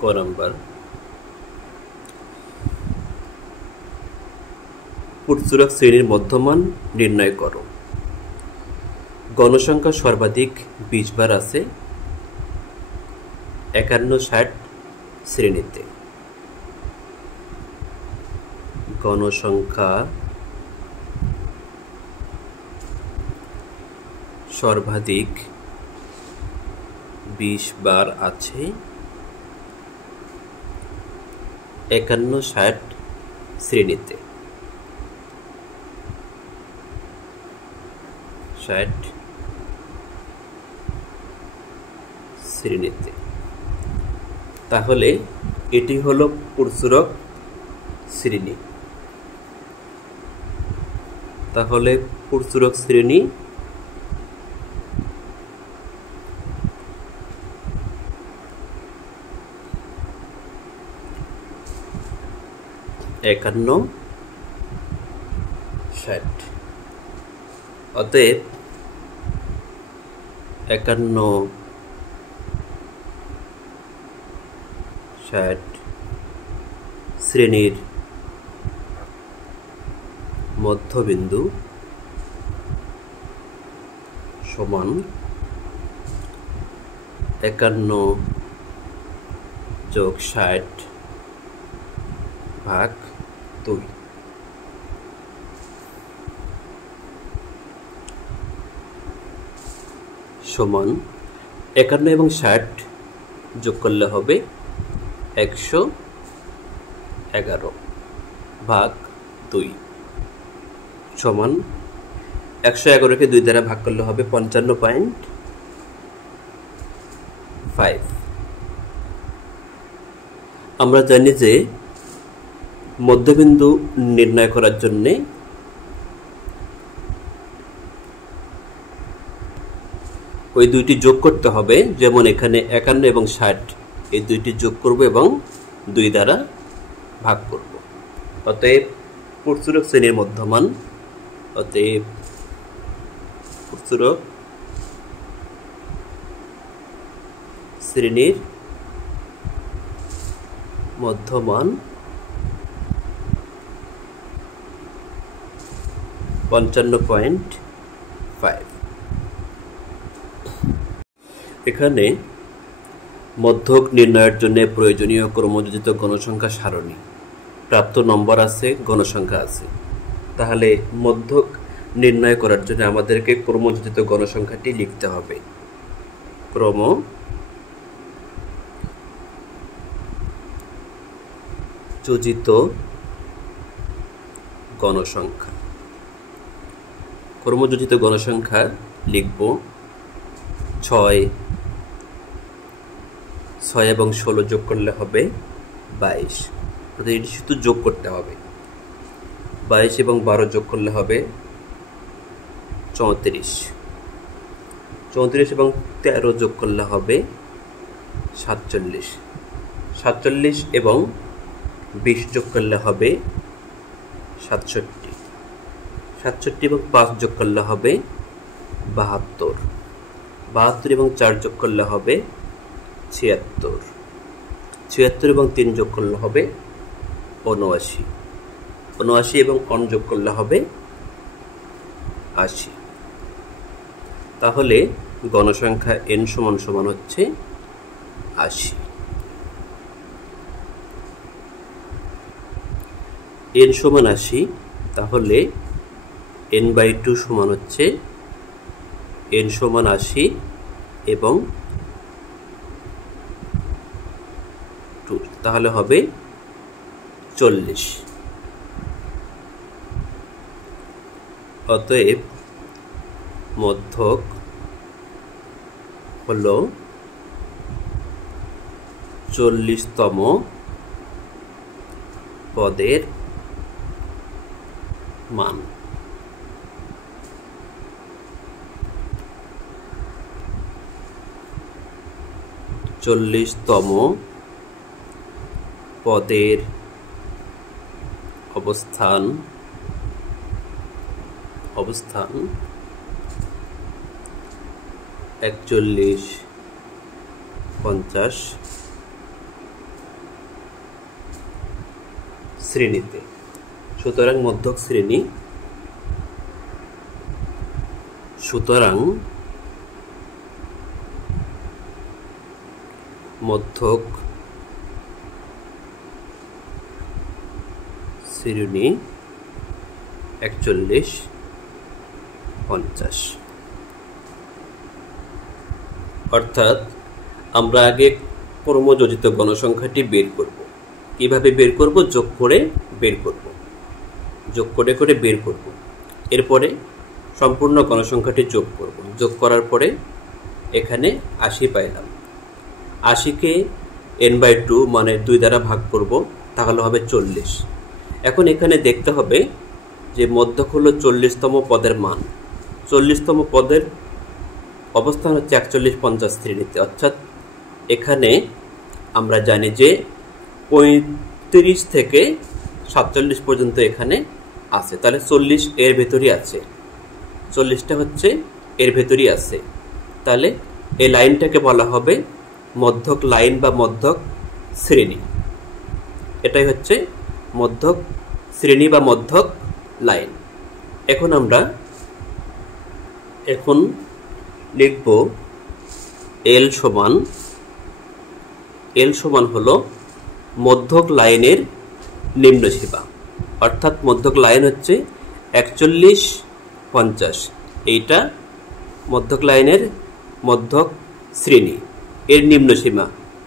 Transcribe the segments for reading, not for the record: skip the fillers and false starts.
ক নাম্বার, পুরসুরক শ্রেণীর মধ্যমান নির্ণয় করো। গণসংখ্যা সর্বাধিক 20 বার আছে 51-60 শ্রেণীতে। গণসংখ্যা সর্বাধিক 20 বার আছে 51-60 শ্রেণীতে। 60 শ্রেণীতে। তাহলে এটি হলো পুরসুরক শ্রেণী। তাহলে পুরসুরক শ্রেণী একান্ন 60। অতএব 51-60 শ্রেণীর মধ্যবিন্দু সমান 51+60/2। সমান 51 এবং 60 যোগ করলে হবে 111/2 সমান 111কে 2 দ্বারা ভাগ করলে হবে 55.5। আমরা জানি যে মধ্যবিন্দু নির্ণয় করার জন্য ওই দুইটি যোগ করতে হবে। যেমন এখানে 51 এবং 60 এই দুইটি যোগ করব এবং 2 দ্বারা ভাগ করব। অতএব পুরসুরক শ্রেণীর মধ্যমান, অতএব পুরসুরক শ্রেণীর মধ্যমান 55.5। এখানে মধ্যক নির্ণয়ের জন্য প্রয়োজনীয় ক্রমযোজিত গণসংখ্যা সারণী, প্রাপ্ত নম্বর আছে, গণসংখ্যা আছে। তাহলে মধ্যক নির্ণয় করার জন্য আমাদেরকে ক্রমযোজিত গণসংখ্যাটি লিখতে হবে। ক্রমযোজিত গণসংখ্যা। ক্রমযোজিত গণসংখ্যা লিখব 6 এবং 16 যোগ করলে হবে 22। এটি শুধু যোগ করতে হবে। 22 এবং 12 যোগ করলে হবে 34। 34 এবং 13 যোগ করলে হবে 47। 47 এবং 20 যোগ করলে হবে 67। 67 এবং 5 যোগ করলে হবে 72। 72 এবং 4 যোগ করলে হবে 76। 76 এবং 3 যোগ করলে হবে 79। 79 এবং 1 যোগ করলে হবে 80। তাহলে গণসংখ্যা n সমান হচ্ছে 80। n সমান 80। তাহলে n/2 সমান হচ্ছে n সমান 80 এবং 2, তাহলে হবে 40। অতএব মধ্যক হলো 40তম পদের মান। 40তম পদের অবস্থান 41, 50, শ্রেণীতে। সুতরাং মধ্যক শ্রেণী, সুতরাং মধ্যক শ্রেণী 41-50। অর্থাৎ আমরা আগে ক্রমযোজিত গণসংখ্যাটি বের করব। কিভাবে বের করব? যোগ করে বের করব, যোগ করে করে বের করব। এরপরে সম্পূর্ণ গণসংখ্যাটি যোগ করব। যোগ করার পরে এখানে 80 পাইলাম। 80কে n/2 মানে 2 দ্বারা ভাগ করব, তাহলে হবে 40। এখন এখানে দেখতে হবে যে মধ্যক হলো 40তম পদের মান। 40তম পদের অবস্থান হচ্ছে 41-50 শ্রেণীতে। অর্থাৎ এখানে আমরা জানি যে 35 থেকে 47 পর্যন্ত এখানে আছে, তাহলে 40 এর ভেতরই আছে, 40টা হচ্ছে এর ভেতরই আছে। তাহলে এই লাইনটাকে বলা হবে মধ্যক লাইন বা মধ্যক শ্রেণী। এটাই হচ্ছে মধ্যক শ্রেণী বা মধ্যক লাইন। এখন আমরা লিখব L সমান হলো মধ্যক লাইনের নিম্ন সীমা। অর্থাৎ মধ্যক লাইন হচ্ছে 41-50, এইটা মধ্যক লাইনের মধ্যক শ্রেণী, এর নিম্ন সীমা।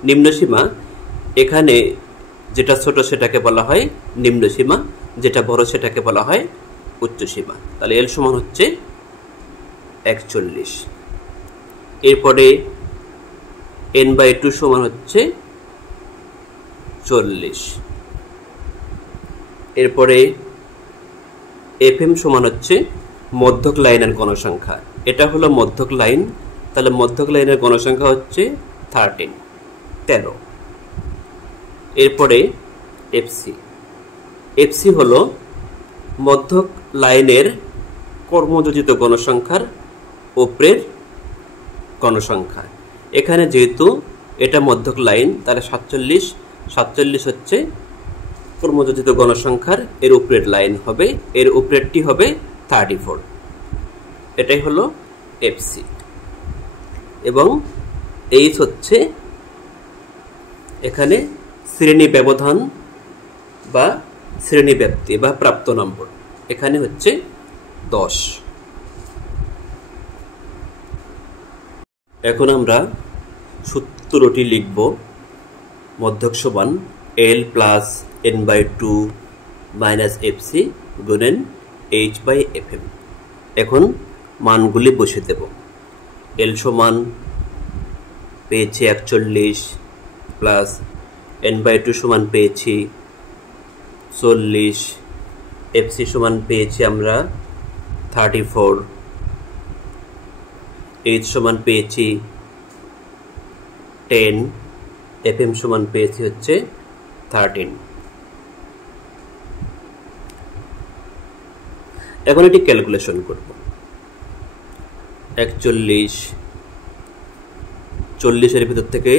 নিম্ন সীমা এখানে যেটা ছোট সেটাকে বলা হয় নিম্ন সীমা, যেটা বড় সেটাকে বলা হয় উচ্চ সীমা। তাহলে L সমান হচ্ছে 41। এরপরে n/2 সমান হচ্ছে 40। এরপরে FM সমান হচ্ছে মধ্যক লাইনের গণসংখ্যা। এটা হলো মধ্যক লাইন, তাহলে মধ্যক লাইনের গণসংখ্যা হচ্ছে 13। এরপরে FC হলো মধ্যক লাইনের কর্মযোজিত গণসংখ্যার উপরের গণসংখ্যা। এখানে যেহেতু এটা মধ্যক লাইন, তাহলে 47 হচ্ছে কর্মযোজিত গণসংখ্যার এর উপরের লাইন হবে, এর উপরেরটি হবে 34। এটাই হলো FC। এবং H হচ্ছে এখানে শ্রেণী ব্যবধান বা শ্রেণী ব্যাপ্তি বা প্রাপ্ত নম্বর, এখানে হচ্ছে 10। এখন আমরা সূত্রটি লিখব মধ্যক সমান L + n/2 - FC গুণেন H/FM। এখন মানগুলি বসিয়ে দেব। L সমান পেয়েছি 41 প্লাস n/2 সমান পেয়েছি 40, FC সমান পেয়েছি আমরা 34, H সমান পেয়েছি 10, FM সমান পেয়েছি হচ্ছে 13। এখন এটি ক্যালকুলেশন করব। 41, 40 এর ভিতর থেকে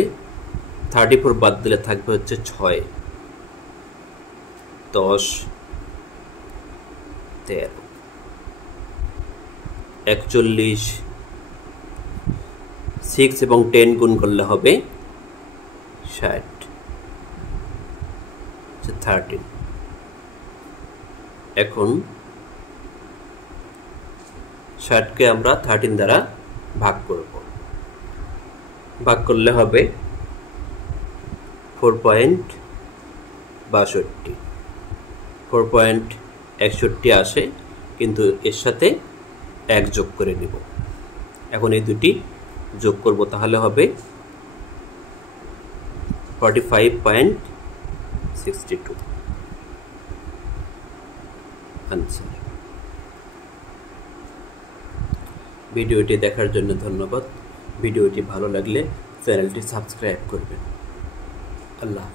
34 বাদ দিলে থাকবে হচ্ছে 6, 10, 13। 41, 6 এবং 10 গুণ করলে হবে 60, 13। এখন 60কে আমরা 13 দ্বারা ভাগ করব। ভাগ করলে হবে 4.62। 4.61 আসে, কিন্তু এর সাথে 1 যোগ করে নেব। এখন এই দুটি যোগ করব, তাহলে হবে 45.62 আনসার। ভিডিওটি দেখার জন্য ধন্যবাদ। ভিডিওটি ভালো লাগলে চ্যানেলটি সাবস্ক্রাইব করবেন। আল্লাহ।